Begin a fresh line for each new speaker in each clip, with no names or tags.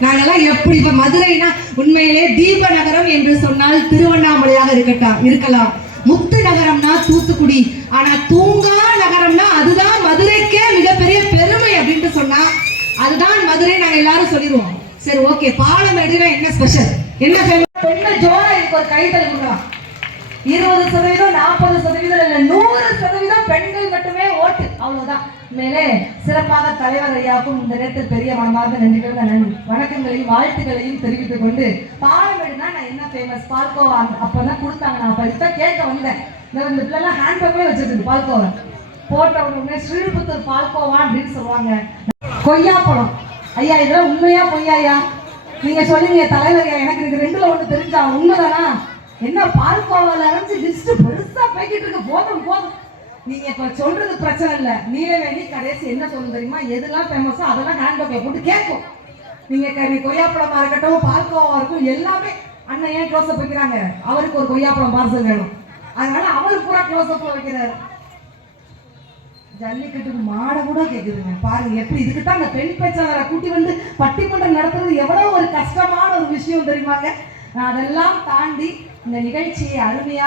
நாங்கெல்லாம் எப்படி இப்ப மதுரைனா உண்மையிலே தீப நகரம் என்று சொன்னால் திருவண்ணாமலையாக இருக்கட்டும் இருக்கலாம். முத்து நகரம்னா தூத்துக்குடி. ஆனா தூங்கா நகரம்னா அதுதான் மதுரைக்கே மிகப்பெரிய பெருமை அப்படின்ட்டு சொன்னா அதுதான் மதுரை நாங்க எல்லாரும் சொல்லிடுவோம் சரி ஓகே. பாலமேடுனா என்ன ஸ்பெஷல் என்ன பெண்ண ஜோரா இதுக்கு ஒரு கைத்தல் கொடுக்கலாம் இருபது சதவீதம் நாற்பது சதவீதம் இல்ல நூறு சதவீதம் பெண்கள் மட்டுமே அவ்வளவுதான். மேலே சிறப்பாக தலைவர் ஐயாவுக்கும் இந்த நேரத்தில் பெரிய மனமார்ந்த நன்றிகள் நான் வணக்கங்களையும் வாழ்த்துக்களையும் தெரிவித்துக் கொண்டு பாலமேடுனா நான் என்ன ஃபேமஸ் பால்கோவா. அப்பதான் கொடுத்தாங்க. நான் அப்ப கேட்க வந்தேன். இந்த பிள்ளைலாம் ஹேண்ட் வச்சிருக்கு பால்கோவா. போட்ட உடனே ஸ்ரீபுத்தூர் பால்கோவா அப்படின்னு சொல்லுவாங்க. கொய்யாப்பழம் ஐயா இதெல்லாம் உண்மையா பொய்யாயா? நீங்க சொல்லுங்க தலைவர் ஐயா, எனக்கு இது ரெண்டுல ஒண்ணு தெரிஞ்சா உண்மைதானா? என்ன பால்கோவால அரைஞ்சு லிஸ்ட் பெருசா போய்கிட்டு இருக்கு. போதும் போதும். நீங்க இப்ப சொல்றது பிரச்சனை இல்ல. நீலவேணி கடைசி என்ன சொல்லணும் தெரியுமா? எதெல்லாம் ஃபேமஸோ அதெல்லாம் ஹேண்ட்பேக்ல போட்டு கேட்கும். நீங்க க- கொய்யாப்பழமா இருக்கட்டும் பால்கோவா இருக்கும் எல்லாமே அண்ணன் ஏன் க்ளோஸ் அப் வைக்கிறாங்க? அவருக்கு ஒரு கொய்யாப்பழம் பார்சல் வேணும். அதனால அவருக்கு பூரா க்ளோஸ் அப் வைக்கிறாரு. ஜல்லிக்கட்டுக்கு மாடை கூட கேட்குதுங்க பாருங்க எப்படி இதுக்கு தான் அந்த பெண் பேச்சாளரை கூட்டி வந்து பட்டிமன்றம் நடத்துறது எவ்வளவு ஒரு கஷ்டமான ஒரு விஷயம் தெரியுமாங்க? நான் அதெல்லாம் தாண்டி இந்த நிகழ்ச்சியை அருமையா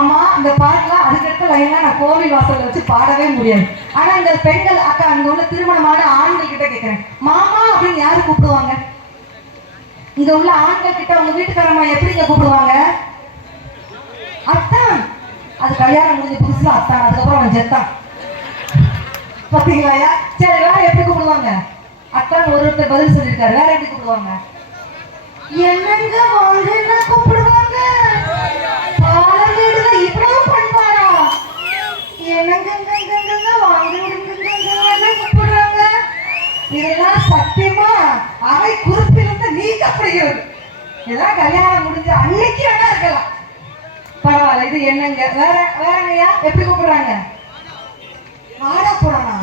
இந்த மாமா இந்த பாட்டுலாம் அதுக்கடுத்த லைன்லாம் நான் கோவில் வாசல்ல வச்சு பாடவே முடியாது. ஆனா இந்த பெண்கள் அக்கா அங்க உள்ள திருமணமான ஆண்கள் கிட்ட கேட்குறேன் மாமா அப்படின்னு யாரு கூப்பிடுவாங்க? இங்க உள்ள ஆண்கள் கிட்ட உங்கள் வீட்டுக்காரம்மா எப்படிங்க கூப்பிடுவாங்க? அத்தான். அது கல்யாணம் முடிஞ்ச புதுசுல அத்தான் அதுக்கப்புறம் அவன் செத்தான் பாத்தீங்களாயா? சரி வேற எப்படி கூப்பிடுவாங்க? அத்தான் ஒருத்தர் பதில் சொல்லியிருக்காரு வேற எப்படி கூப்பிடுவாங்க? என்னங்க வாங்கன்னு கூப்பிடுவாங்க அவை குறிப்பிலிருந்து நீக்கப்படுகிறது. ஏதாவது கல்யாணம் முடிஞ்ச அன்னைக்கு வேணா இருக்கலாம். பரவாயில்ல இது என்னங்க? வேற வேறையா எப்படி கூப்பிடுறாங்க? வாடா போடனா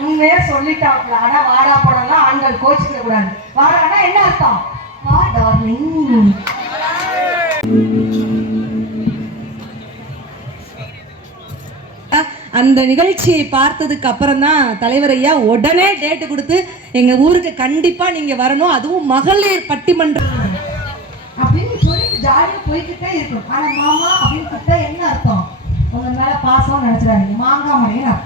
உண்மையே சொல்லிட்டாப்ல ஆனா வாடா போடலாம் ஆண்கள் கோச்சிக்க கூடாது வாடானா என்ன அர்த்தம்? வா டார்லிங் அந்த நிகழ்ச்சியை பார்த்ததுக்கு அப்புறம் தான் தலைவர் ஐயா உடனே டேட்டு கொடுத்து எங்க ஊருக்கு கண்டிப்பா நீங்க வரணும். அதுவும் மகளிர் பட்டிமன்றம். அப்படின்னு சொல்லிட்டு ஜாலியா போய்கிட்டே இருக்கும். ஆனா மாமா அப்படின்னு கூப்பிட்டா என்ன அர்த்தம்? உங்க மேல பாசம் நினைச்சிடாதீங்க மாங்காய் மணின்னு அர்த்தம்.